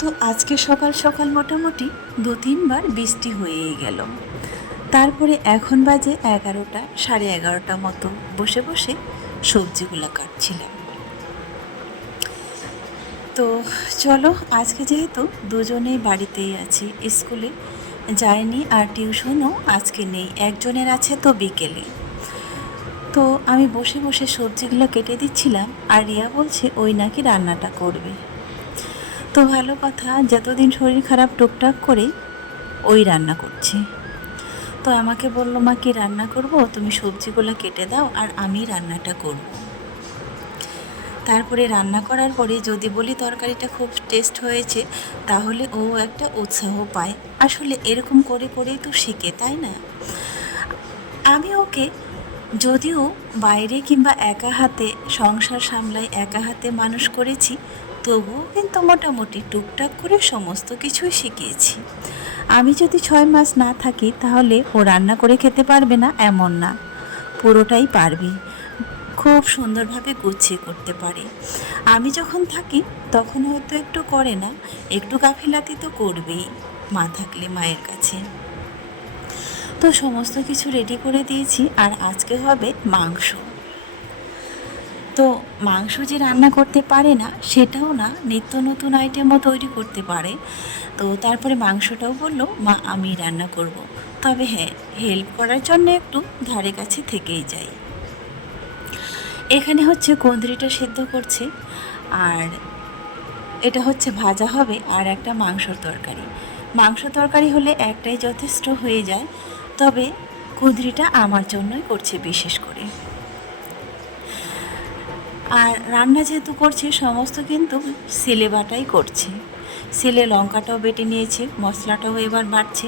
তো আজকে সকাল সকাল মোটামুটি দু তিনবার বৃষ্টি হয়েই গেল। তারপরে এখন বাজে এগারোটা, সাড়ে এগারোটা মতো। বসে বসে সবজিগুলো কাটছিলাম। তো চলো, আজকে যেহেতু দুজনেই বাড়িতেই আছি, স্কুলে যায়নি আর টিউশনও আজকে নেই, একজনের আছে তো বিকেলে। তো আমি বসে বসে সবজিগুলো কেটে দিচ্ছিলাম আর রিয়া বলছে ওই নাকি রান্নাটা করবে। তো ভালো কথা, যতদিন শরীর খারাপ টুকটাক করে, ওই রান্না করছে। তো আমাকে বলল, মা, কি রান্না করব? তুমি সবজিগুলো কেটে দাও আর আমি রান্নাটা করব। তারপরে রান্না করার পরে যদি বলি তরকারিটা খুব টেস্ট হয়েছে, তাহলে ও একটা উৎসাহ পায়। আসলে এরকম করে করেই তো শিখে, তাই না? আমি ওকে, যদিও বাইরে কিংবা একা হাতে, সংসার সামলাই একা হাতে মানুষ করেছি তবুও কিন্তু মোটামুটি টুকটাক করে সমস্ত কিছুই শিখিয়েছি। আমি যদি ছয় মাস না থাকি, তাহলে ও রান্না করে খেতে পারবে না এমন না। পুরোটাই পারবে। খুব সুন্দরভাবে গুছিয়ে করতে পারে। আমি যখন থাকি, তখন হয়তো একটু করে না, একটু গাফিলাতি তো করবেই, মা থাকলে মায়ের কাছে। তো সমস্ত কিছু রেডি করে দিয়েছি, আর আজকে হবে মাংস। তো মাংস যে রান্না করতে পারে না, সেটাও না, নিত্য নতুন আইটেমও তৈরি করতে পারে। তো তারপরে মাংসটাও বলল, মা, আমি রান্না করব। তবে হ্যাঁ হেল্প করার জন্য একটু ধারে কাছে থেকেই যাই। এখানে হচ্ছে কুঁদরিটা সেদ্ধ করছে, আর এটা হচ্ছে ভাজা হবে আর একটা মাংসর তরকারি। মাংস তরকারি হলে একটাই যথেষ্ট হয়ে যায়, তবে কুঁদরিটা আমার জন্যই করছে বিশেষ করে। আর রান্না যেহেতু করছে, সমস্ত কিন্তু সিলে বাটাই করছে। সিলে লঙ্কাটাও বেটে নিয়েছে, মশলাটাও এবার বাড়ছে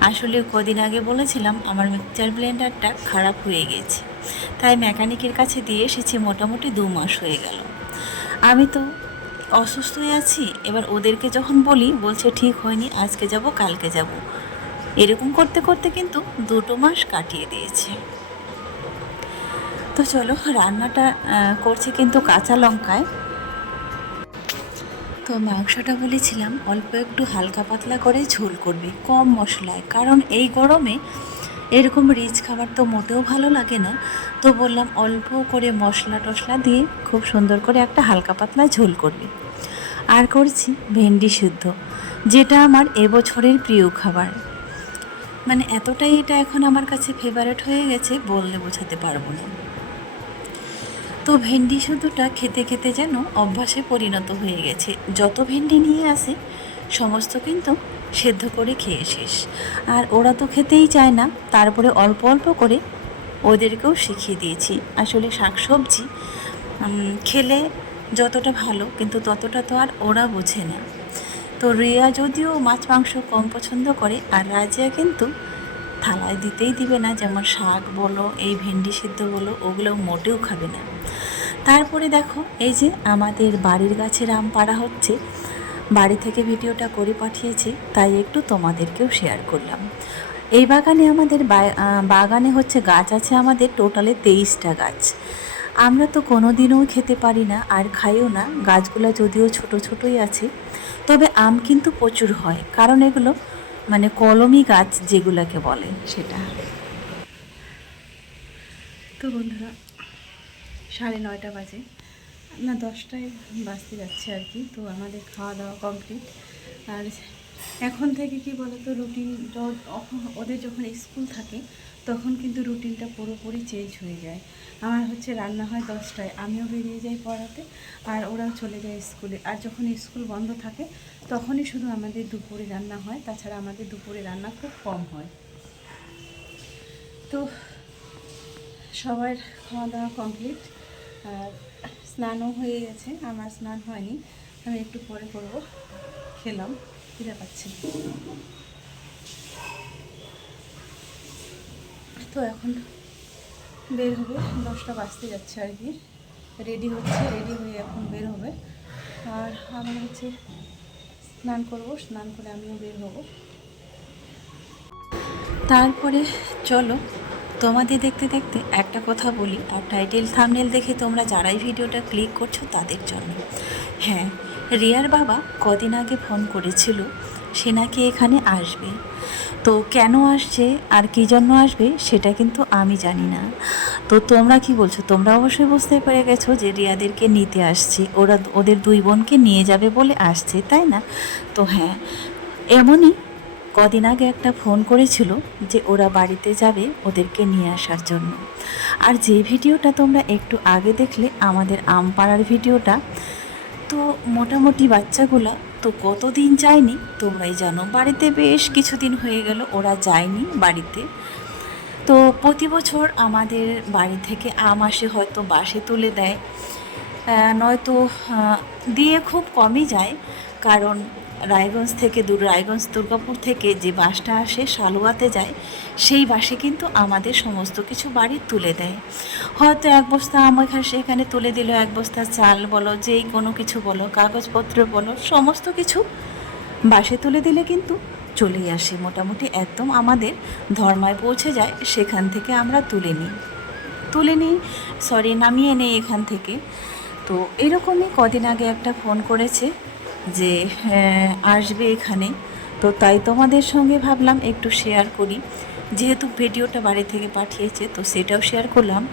আসলে কদিন আগে বলেছিলাম, আমার মিক্সচার ব্লেন্ডারটা খারাপ হয়ে গেছে। তাই মেকানিকের কাছে দিয়ে এসেছি, মোটামুটি দু মাস হয়ে গেল। আমি তো অসুস্থ হয়ে আছি, এবার ওদেরকে যখন বলি, বলছে ঠিক হয়নি, আজকে যাব, কালকে যাব। এরকম করতে করতে কিন্তু দুটো মাস কাটিয়ে দিয়েছে। তো চলো, রান্নাটা করছে কিন্তু কাঁচা লঙ্কায়। তো মাংসটা বলেছিলাম, অল্প একটু হালকা পাতলা করে ঝোল করবে, কম মশলায়। কারণ এই গরমে এরকম রিচ খাবার তো মোটেও ভালো লাগে না। তো বললাম, অল্প করে মশলা টশলা দিয়ে খুব সুন্দর করে একটা হালকা পাতলা ঝোল করবে। আর করছি ভেন্ডি সিদ্ধ, যেটা আমার এবছরের প্রিয় খাবার। মানে এতটাই এটা এখন আমার কাছে ফেভারেট হয়ে গেছে, বললে বোঝাতে পারব না। তো ভেন্ডি শুধুটা খেতে খেতে যেন অভ্যাসে পরিণত হয়ে গেছে। যত ভেন্ডি নিয়ে আসে, সমস্ত কিন্তু সেদ্ধ করে খেয়ে শেষ। আর ওরা তো খেতেই চায় না, তারপরে অল্প অল্প করে ওদেরকেও শিখিয়ে দিয়েছি। আসলে শাকসবজি খেলে যতটা ভালো, কিন্তু ততটা তো আর ওরা বোঝে না। তো রিয়া যদিও মাছ মাংস কম পছন্দ করে, আর রাজিয়া কিন্তু থালায় দিতেই দিবে না, যেমন শাক বলো, এই ভেন্ডি সিদ্ধ বলো, ওগুলো মোটেও খাবে না। তারপরে দেখো, এই যে আমাদের বাড়ির গাছের আম পাড়া হচ্ছে, বাড়ি থেকে ভিডিওটা করে পাঠিয়েছি, তাই একটু তোমাদেরকেও শেয়ার করলাম। এই বাগানে আমাদের বাগানে হচ্ছে গাছ আছে আমাদের টোটালে তেইশটা গাছ। আমরা তো কোনো দিনও খেতে পারি না আর খাইও না, গাছগুলো যদিও ছোট ছোটই আছে, তবে আম কিন্তু প্রচুর হয়, কারণ এগুলো মানে কলমি গাছ যেগুলোকে বলে সেটা। তো বন্ধুরা, সাড়ে নয়টা বাজে। না, দশটায় বাজতে যাচ্ছে আর কি, তো আমাদের খাওয়া দাওয়া কমপ্লিট আর এখন থেকে কি বলতো রুটিন ওদের যখন স্কুল থাকে, তখন কিন্তু রুটিনটা পুরোপুরি চেঞ্জ হয়ে যায়। আমার হচ্ছে রান্না হয় দশটায়, আমিও বেরিয়ে যাই পড়াতে, আর ওরাও চলে যায় স্কুলে আর যখন স্কুল বন্ধ থাকে তখনই শুধু আমাদের দুপুরে রান্না হয়, তাছাড়া আমাদের দুপুরে রান্না খুব কম হয়। তো সবার খাওয়া দাওয়া কমপ্লিট আর স্নানও হয়ে গেছে, আমার স্নান হয়নি, আমি একটু পরে করব, খেলাম, খিদে পাচ্ছি তো এখন বের হবে, দশটা বাজতে যাচ্ছে আর কি রেডি হচ্ছে রেডি হয়ে এখন বের হবে। আর আমার হচ্ছে স্নান করব, স্নান করে আমিও বের হব। তারপরে চলো, তোমাদের দেখতে দেখতে একটা কথা বলি, আর টাইটেল থামনেল দেখে তোমরা যারাই ভিডিওটা ক্লিক করছ তাদের জন্য। হ্যাঁ রিয়ার বাবা কদিন আগে ফোন করেছিল সে নাকি এখানে আসবে। তো কেন আসছে আর কী জন্য আসবে সেটা কিন্তু আমি জানি না। তো তোমরা কি বলছো? তোমরা অবশ্যই বুঝতে পেরে গেছো যে রিয়াদেরকে নিতে আসছে। ওরা ওদের দুই বোনকে নিয়ে যাবে বলে আসছে, তাই না? তো হ্যাঁ এমনই কদিন আগে একটা ফোন করেছিল যে ওরা বাড়িতে যাবে ওদেরকে নিয়ে আসার জন্য। আর যে ভিডিওটা তোমরা একটু আগে দেখলে, আমাদের আমপাড়ার ভিডিওটা, তো মোটামুটি বাচ্চাগুলা তো কতদিন যায়নি? তোমরাই জানো, বাড়িতে বেশ কিছুদিন হয়ে গেল, ওরা যায়নি বাড়িতে। তো প্রতি বছর আমাদের বাড়ি থেকে আম আসে, হয়তো বাসে তুলে দেয়। নয়তো দিয়ে খুব কমই যায়, কারণ রায়গঞ্জ থেকে দূর, রায়গঞ্জ দুর্গাপুর থেকে যে বাসটা আসে শালুয়াতে যায়, সেই বাসে কিন্তু আমাদের সমস্ত কিছু বাড়ি তুলে দেয়। হয়তো এক বস্তা আম এখানে সেখানে তুলে দিল, এক বস্তা চাল বলো, যেই কোনো কিছু বলো, কাগজপত্র বলো, সমস্ত কিছু বাসে তুলে দিলে কিন্তু চলেই আসে। মোটামুটি একদম আমাদের ধর্মায় পৌঁছে যায়, সেখান থেকে আমরা তুলে নিই। তুলে নিই সরি নামিয়ে নেই এখান থেকে। তো এরকমই কদিন আগে একটা ফোন করেছে যে আসবে এখানে। তো তাই তোমাদের সঙ্গে ভাবলাম একটু শেয়ার করি। যেহেতু ভিডিওটা বাড়ি থেকে পাঠিয়েছে, তো সেটাও শেয়ার করলাম।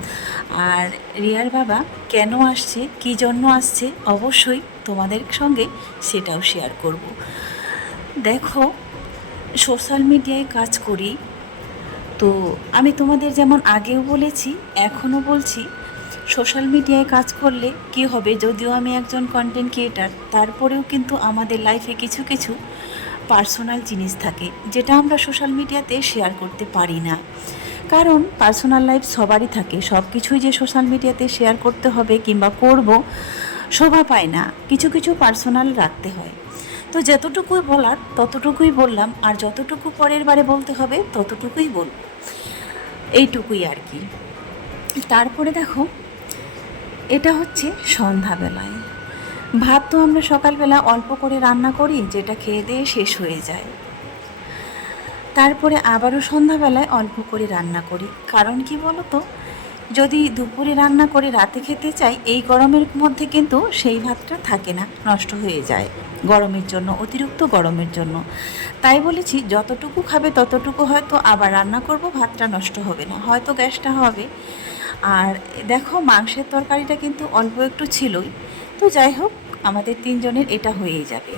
আর রিয়ার বাবা কেন আসছে, কী জন্য আসছে, অবশ্যই তোমাদের সঙ্গে সেটাও শেয়ার করব। দেখো সোশ্যাল মিডিয়ায় কাজ করি। তো আমি তোমাদের যেমন আগেও বলেছি, এখনও বলছি সোশ্যাল মিডিয়ায় কাজ করলে কি হবে যদিও আমি একজন কন্টেন্ট ক্রিয়েটার তারপরেও কিন্তু আমাদের লাইফে কিছু কিছু পার্সোনাল জিনিস থাকে, যেটা আমরা সোশ্যাল মিডিয়াতে শেয়ার করতে পারি না। কারণ পার্সোনাল লাইফ সবারই থাকে সব কিছুই যে সোশ্যাল মিডিয়াতে শেয়ার করতে হবে কিংবা করব, শোভা পায় না, কিছু কিছু পার্সোনাল রাখতে হয়। তো যতটুকুই বলার, ততটুকুই বললাম, আর যতটুকু পরের বারে বলতে হবে, ততটুকুই বলব। এইটুকুই আর কি। তারপরে দেখো এটা হচ্ছে সন্ধ্যাবেলায়। ভাত তো আমরা সকালবেলা অল্প করে রান্না করি, যেটা খেয়ে দিয়ে শেষ হয়ে যায়। তারপরে আবারও সন্ধ্যাবেলায় অল্প করে রান্না করি। কারণ কি বলো তো যদি দুপুরে রান্না করে রাতে খেতে চাই, এই গরমের মধ্যে কিন্তু সেই ভাতটা থাকে না, নষ্ট হয়ে যায়। গরমের জন্য, অতিরিক্ত গরমের জন্য। তাই বলেছি, যতটুকু খাবে ততটুকু হয়তো আবার রান্না করব, ভাতটা নষ্ট হবে না। হয়তো গ্যাসটা হবে। আর দেখো মাংসের তরকারিটা কিন্তু অল্প একটু ছিলই। তো যাই হোক, আমাদের তিনজনের এটা হয়েই যাবে।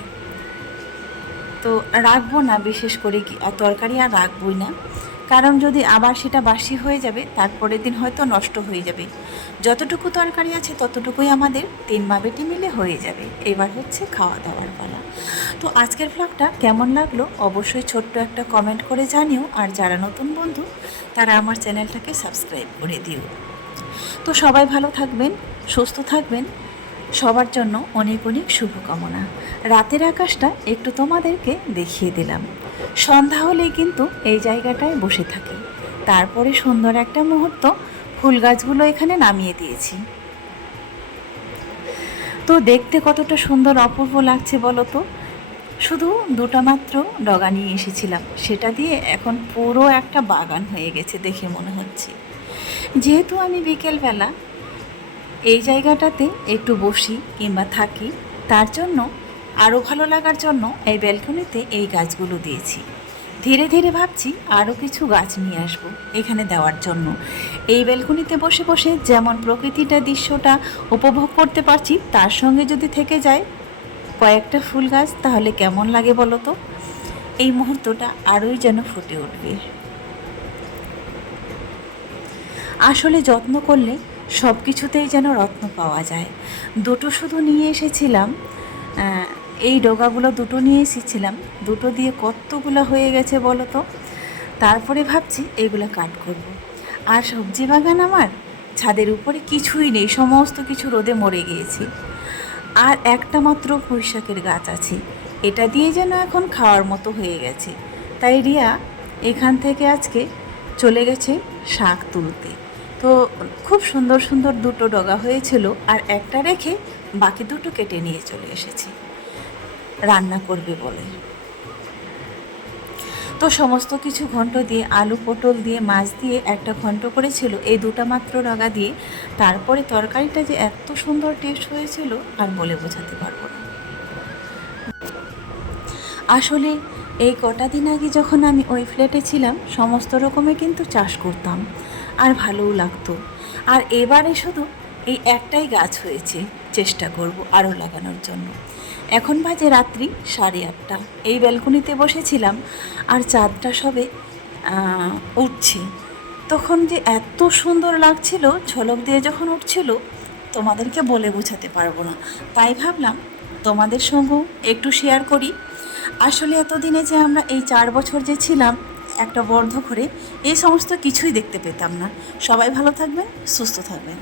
তো রাখব না বিশেষ করে কি তরকারি আর রাখবই না। কারণ যদি আবার সেটা বাসি হয়ে যাবে, তারপরের দিন হয়তো নষ্ট হয়ে যাবে। যতটুকু তরকারি আছে ততটুকুই আমাদের তিন মা বেটি মিলে হয়ে যাবে। এবার হচ্ছে খাওয়া দাওয়ার পালা। তো আজকের ব্লগটা কেমন লাগল অবশ্যই ছোট্ট একটা কমেন্ট করে জানিও। আর যারা নতুন বন্ধু, তারা আমার চ্যানেলটাকে সাবস্ক্রাইব করে দিও। তো সবাই ভালো থাকবেন, সুস্থ থাকবেন। সবার জন্য অনেক অনেক শুভকামনা। রাতের আকাশটা একটু তোমাদেরকে দেখিয়ে দিলাম। সন্ধ্যা হলেই কিন্তু এই জায়গাটায় বসে থাকি। তারপরে সুন্দর একটা মুহূর্ত ফুল গাছগুলো এখানে নামিয়ে দিয়েছি। তো দেখতে কতটা সুন্দর অপূর্ব লাগছে বলো তো? শুধু দুটা মাত্র ডগা নিয়ে এসেছিলাম। সেটা দিয়ে এখন পুরো একটা বাগান হয়ে গেছে দেখে মনে হচ্ছে। যেহেতু আমি বিকেলবেলা এই জায়গাটাতে একটু বসি কিংবা থাকি, তার জন্য আরও ভালো লাগার জন্য এই ব্যালকনিতে এই গাছগুলো দিয়েছি। ধীরে ধীরে ভাবছি আরও কিছু গাছ নিয়ে আসব এখানে দেওয়ার জন্য। এই ব্যালকনিতে বসে বসে যেমন প্রকৃতিটা, দৃশ্যটা উপভোগ করতে পারছি, তার সঙ্গে যদি থেকে যায় কয়েকটা ফুল গাছ, তাহলে কেমন লাগে বলো তো? এই মুহূর্তটা আরোই যেন ফুটে উঠবে। আসলে যত্ন করলে সব কিছুতেই যেন রত্ন পাওয়া যায়। দুটো শুধু নিয়ে এসেছিলাম এই ডোগাগুলো দুটো নিয়ে এসেছিলাম। দুটো দিয়ে কতগুলো হয়ে গেছে বলো তো? তারপরে ভাবছি এগুলো কাট করব। আর সবজি বাগান আমার? ছাদের উপরে কিছুই নেই, সমস্ত কিছু রোদে মরে গিয়েছে। আর একটা মাত্র পুঁই শাকের গাছ আছে, এটা দিয়ে যেন এখন খাওয়ার মতো হয়ে গেছে। তাই রিয়া, এখান থেকে আজকে চলে গেছে শাক তুলতে। তো খুব সুন্দর সুন্দর দুটো ডগা হয়েছিল আর একটা রেখে বাকি দুটো কেটে নিয়ে চলে এসেছি। রান্না করবে বলে। তো সমস্ত কিছু ঘন্ট দিয়ে, আলু পটল দিয়ে, মাছ দিয়ে একটা ঘন্ট করেছিল। এই দুটা মাত্র ডগা দিয়ে তারপরে তরকারিটা যে এত সুন্দর টেস্ট হয়েছিল, আর বলে বোঝাতে পারব না। আসলে এই কটা দিন আগে যখন আমি ওই ফ্ল্যাটে ছিলাম, সমস্ত রকমের কিন্তু চাষ করতাম। আর ভালোও লাগতো। আর এবারে শুধু এই একটাই গাছ হয়েছে, চেষ্টা করব আরও লাগানোর জন্য। এখন বাজে রাত্রি, সাড়ে আটটা। এই ব্যালকনিতে বসেছিলাম, আর চাঁদটা সবে উঠছে। তখন যে এত সুন্দর লাগছিল, ঝলক দিয়ে যখন উঠছিল, তোমাদেরকে বলে বোঝাতে পারব না। তাই ভাবলাম, তোমাদের সঙ্গেও একটু শেয়ার করি। আসলে এতদিনে যে আমরা এই চার বছর যে ছিলাম একটা বর্ধ করে এই সমস্ত কিছুই দেখতে পেতাম না। সবাই ভালো থাকবেন সুস্থ থাকবেন।